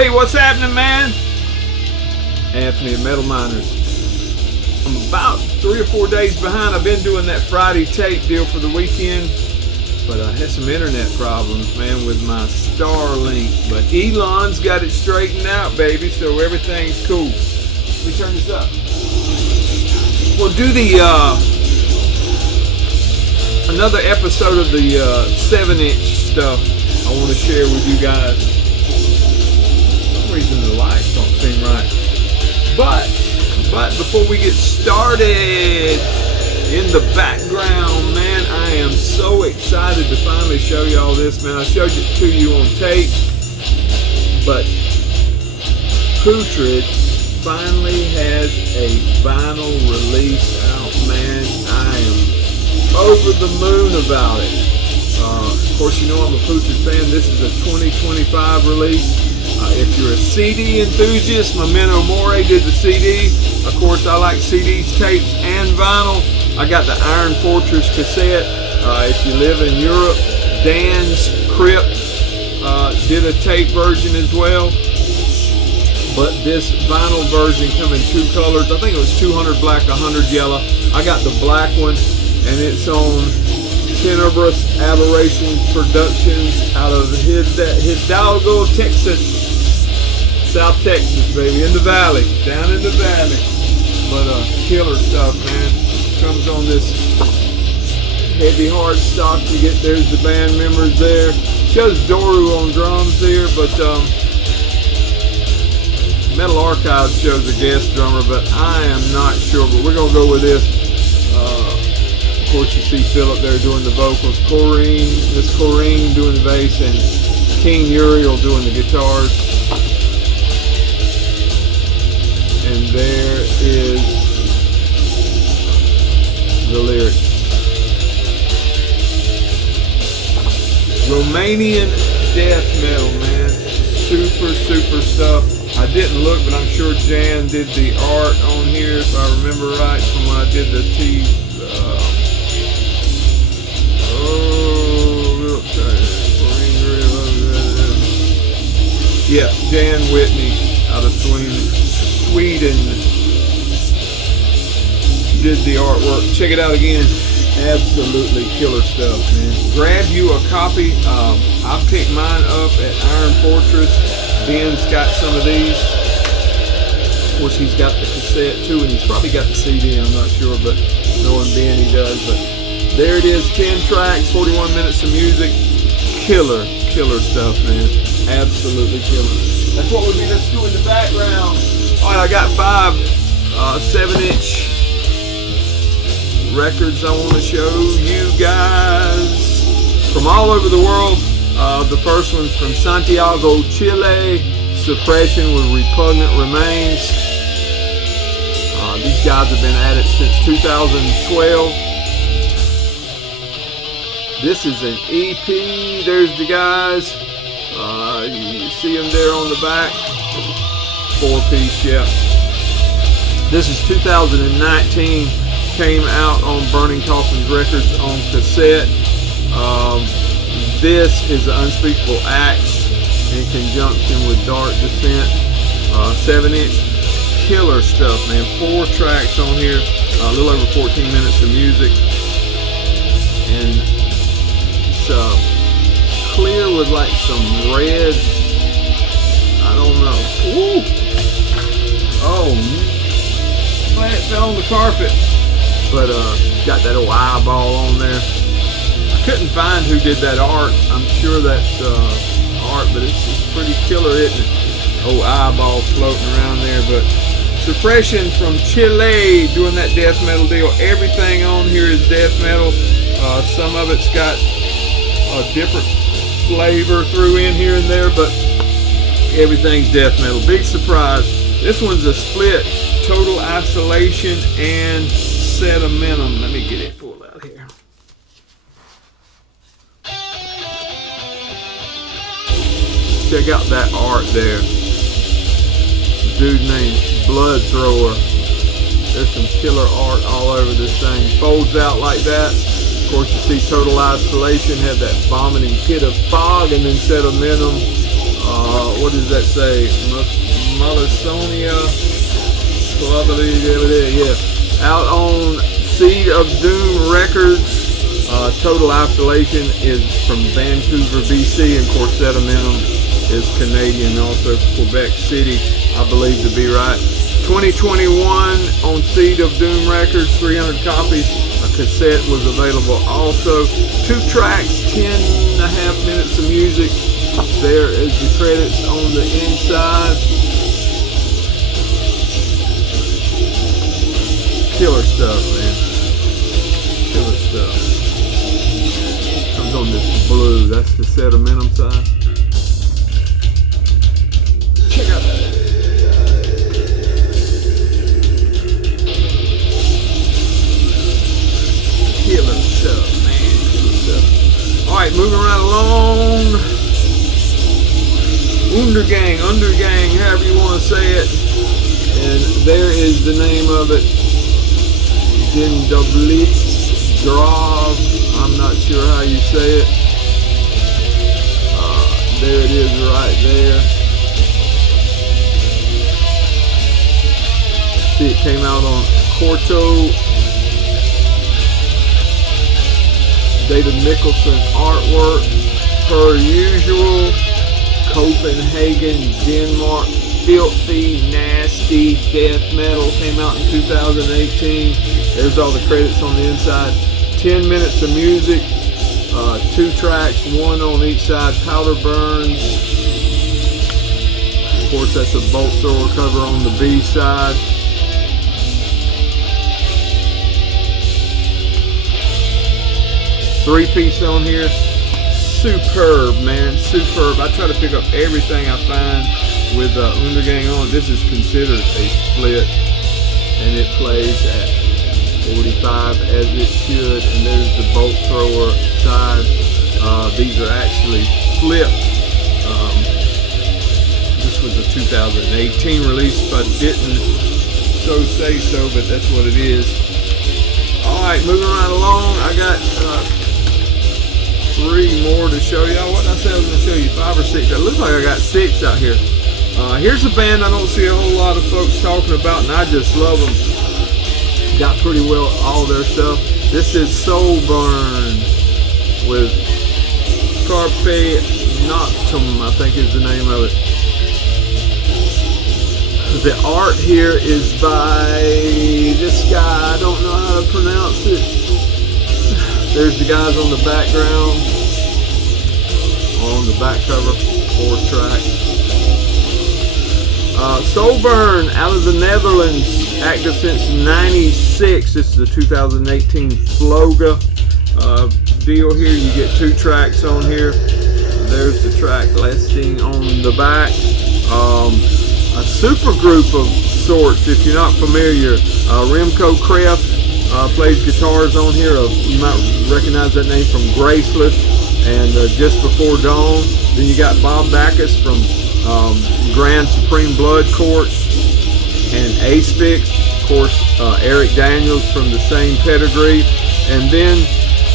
Hey, what's happening, man? Anthony of Metal Miners. I'm about 3 or 4 days behind. I've been doing that Friday tape deal for the weekend, but I had some internet problems, man, with my Starlink. But Elon's got it straightened out, baby, so everything's cool. Let me turn this up. We'll do the another episode of the 7-inch stuff I want to share with you guys. For some reason the lights don't seem right. But before we get started, in the background, man, I am so excited to finally show you all this, man. I showed it to you on tape, but Putrd finally has a vinyl release out, man. I am over the moon about it. Of course, you know I'm a Putrd fan. This is a 2025 release. If you're a CD enthusiast, Memento Mori did the CD. Of course, I like CDs, tapes, and vinyl. I got the Iron Fortress cassette. If you live in Europe, Dan's Crypt did a tape version as well. But this vinyl version come in 2 colors. I think it was 200 black, 100 yellow. I got the black one, and it's on Tenebrous Aberration Productions out of Hidalgo, Texas. South Texas, baby, in the valley, down in the valley. But killer stuff, man. Comes on this heavy hard stock. You get, there's the band members there. Shows Doru on drums here, but Metal Archives shows a guest drummer, but I am not sure. But we're gonna go with this. Of course, you see Philip there doing the vocals, Miss Corrine doing the bass, and King Uriel doing the guitars. And there is the lyrics. Romanian death metal, man. Super stuff. I didn't look, but I'm sure Jan did the art on here, if I remember right, from when I did the yeah, Jan Whitney out of Sweden did the artwork. Check it out again. Absolutely killer stuff, man. Grab you a copy. I picked mine up at Iron Fortress. Ben's got some of these. Of course, he's got the cassette too, and he's probably got the CD, I'm not sure, but knowing Ben, he does. But there it is, 10 tracks, 41 minutes of music. Killer stuff, man. Absolutely killer. That's what we'll be listening to in the background. Alright, I got 5 7-inch records I want to show you guys from all over the world. The first one's from Santiago, Chile. Suppression with Repugnant Remains. These guys have been at it since 2012. This is an EP. There's the guys. You see them there on the back. 4-piece, yeah. This is 2019. Came out on Burning Coffins Records on cassette. This is the Unspeakable Acts in conjunction with Dark Descent. 7-inch. Killer stuff, man. 4 tracks on here. A little over 14 minutes of music. And it's clear with like some red, I don't know. Ooh. Oh, plant fell on the carpet. But got that old eyeball on there. I couldn't find who did that art. I'm sure that's art, but it's pretty killer, isn't it? Old eyeball floating around there. But Suppression from Chile doing that death metal deal. Everything on here is death metal. Some of it's got a different flavor through in here and there, but everything's death metal. Big surprise. This one's a split. Total Isolation and Sedimentum. Let me get it pulled out here. Check out that art there. Dude named Blood Thrower. There's some killer art all over this thing. Folds out like that. Of course, you see Total Isolation had that vomiting pit of fog, and then Sedimentum What does that say? Malisonia. Yeah. Out on Seed of Doom Records. Total Isolation is from Vancouver, BC, and of course Sedimentum is Canadian, also Quebec City, I believe to be right. 2021 on Seed of Doom Records, 300 copies. A cassette was available also. 2 tracks, 10.5 minutes of music. There is the credits on the inside. Killer stuff, man. Killer stuff. Comes on this blue. That's the Sedimentum side. Check out that. Killer stuff, man. Killer stuff. Alright, moving right along. Undergang, however you want to say it. And there is the name of it. Dobbelte, Grav. I'm not sure how you say it. There it is right there. See, it came out on Quarto. David Mikkelsen artwork, per usual. Copenhagen, Denmark. Filthy, nasty death metal. Came out in 2018. There's all the credits on the inside. 10 minutes of music. 2 tracks, 1 on each side. Powder Burns. Of course, that's a bolt thrower cover on the B side. Three-piece on here. Superb, man. Superb. I try to pick up everything I find with Undergang on. This is considered a split, and it plays at 45 as it should. And there's the bolt thrower side. These are actually flipped. This was a 2018 release, if I didn't say so, but that's what it is. Alright, moving right along. I got 3 more to show y'all. What did I say I was going to show you? 5 or 6. It looks like I got 6 out here. Here's a band I don't see a whole lot of folks talking about, and I just love them. Got pretty well all their stuff. This is Soulburn with Carpe Noctem, I think is the name of it. The art here is by this guy. I don't know how to pronounce it. There's the guys on the background, on the back cover, 4 tracks. Soulburn out of the Netherlands, active since '96. This is the 2018 Floga deal here. You get 2 tracks on here. There's the track listing on the back. A super group of sorts, if you're not familiar. Remco Kraft plays guitars on here. You might recognize that name from Graceless and Just Before Dawn. Then you got Bob Backus from Grand Supreme Blood Court and Asphyx. Of course, Eric Daniels from the same pedigree. And then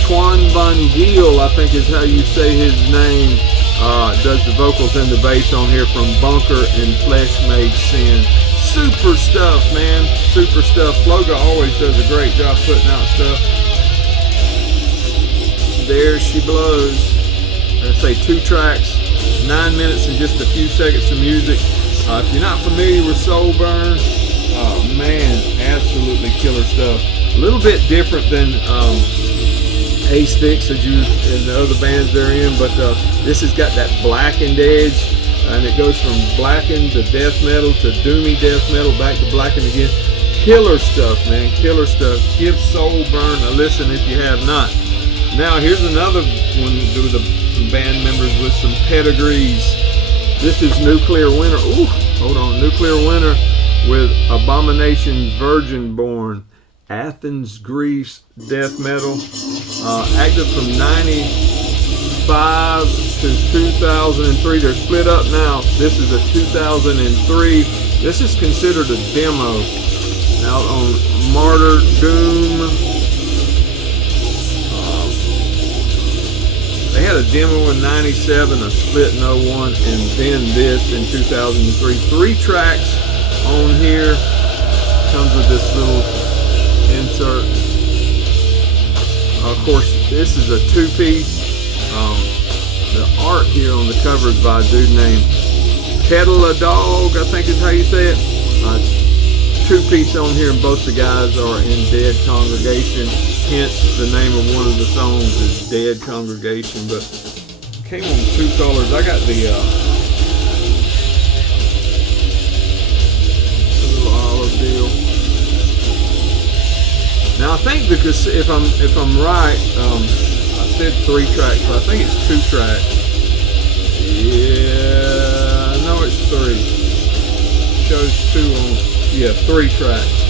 Twan Van Giel, I think is how you say his name, does the vocals and the bass on here from Bunker and Flesh Made Sin. Super stuff, man. Super stuff. Floga always does a great job putting out stuff. There she blows. I say 2 tracks, 9 minutes and just a few seconds of music. If you're not familiar with Soulburn, man, absolutely killer stuff. A little bit different than Asphyx and the other bands they're in, but this has got that blackened edge, and it goes from blackened to death metal to doomy death metal back to blackened again. Killer stuff, man, killer stuff. Give Soulburn a listen if you have not. Now here's another one with some band members with some pedigrees. This is Nuclear Winter. Ooh, hold on, Nuclear Winter with Abomination Virginborn. Athens, Greece, death metal. Active from 95 to 2003. They're split up now. This is a 2003. This is considered a demo. Out on Martyr Doom. They had a demo in 97, a split in 01, and then this in 2003. 3 tracks on here. Comes with this little insert. Of course, this is a 2-piece. The art here on the cover is by a dude named Kettle a Dog, I think is how you say it. 2-piece on here, and both the guys are in Dead Congregation. Hence, the name of one of the songs is Dead Congregation. But it came on 2 colors. I got the little olive deal. Now I think because if I'm right, I said 3 tracks, but I think it's 2 tracks. Yeah, no, it's 3. Shows 2 on. Yeah, 3 tracks.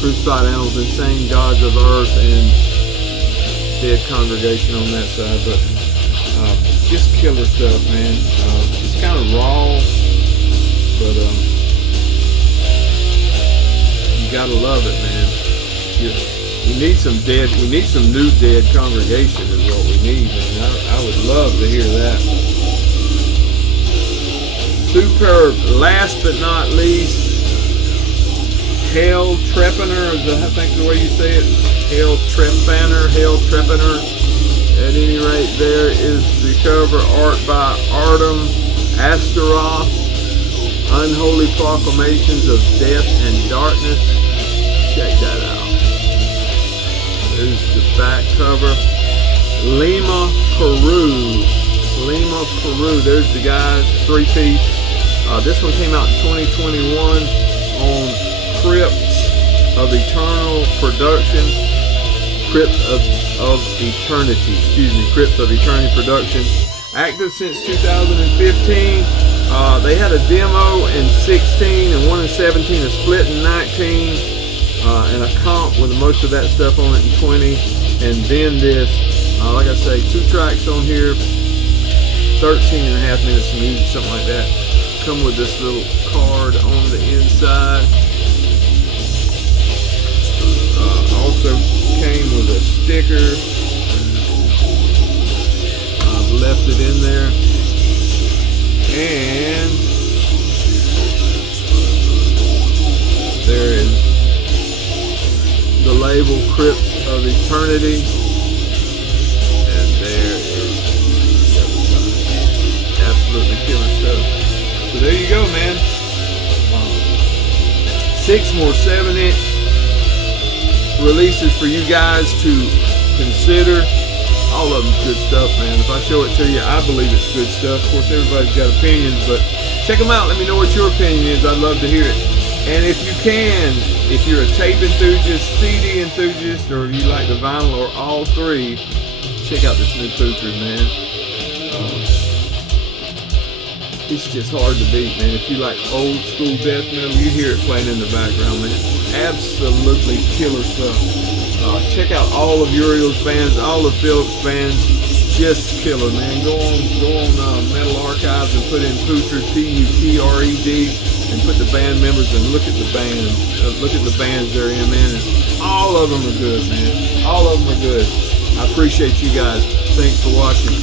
Crucified Animals, Insane Gods of Earth, and Dead Congregation on that side. But just killer stuff, man. It's kind of raw, but you gotta love it, man. We need some new Dead Congregation is what we need, man. I would love to hear that. Superb. Last but not least, Trepanner is I think the way you say it. Trepanner. At any rate, there is the cover art by Artem Astaroth. Unholy Proclamations of Death and Darkness. Check that out. There's the back cover. Lima, Peru. There's the guys. 3-piece. This one came out in 2021 on Crypts of Eternal Production. Crypts of Eternity Production. Active since 2015. They had a demo in 16 and one in 17, a split in 19, and a comp with most of that stuff on it in 20. And then this, like I say, 2 tracks on here, 13.5 minutes of music, something like that. Come with this little card on the inside. Also came with a sticker. I've left it in there. And there is the label Crypts of Eternity. And there is the other side. Absolutely killer stuff. So there you go, man. 6 more 7-inch releases for you guys to consider. All of them's good stuff, man. If I show it to you, I believe it's good stuff. Of course, everybody's got opinions, but check them out. Let me know what your opinion is. I'd love to hear it. And if you can, if you're a tape enthusiast, CD enthusiast, or you like the vinyl, or all 3, check out this new Putrd, man. It's just hard to beat, man. If you like old school death metal, you hear it playing in the background, man. Absolutely killer stuff. Check out all of Uriel's bands, all of Philip's bands. Just killer, man. Go on Metal Archives and put in Putrd, P-U-T-R-E-D, and put the band members and look at the band. Look at the bands they're in, man. And all of them are good, man. All of them are good. I appreciate you guys. Thanks for watching.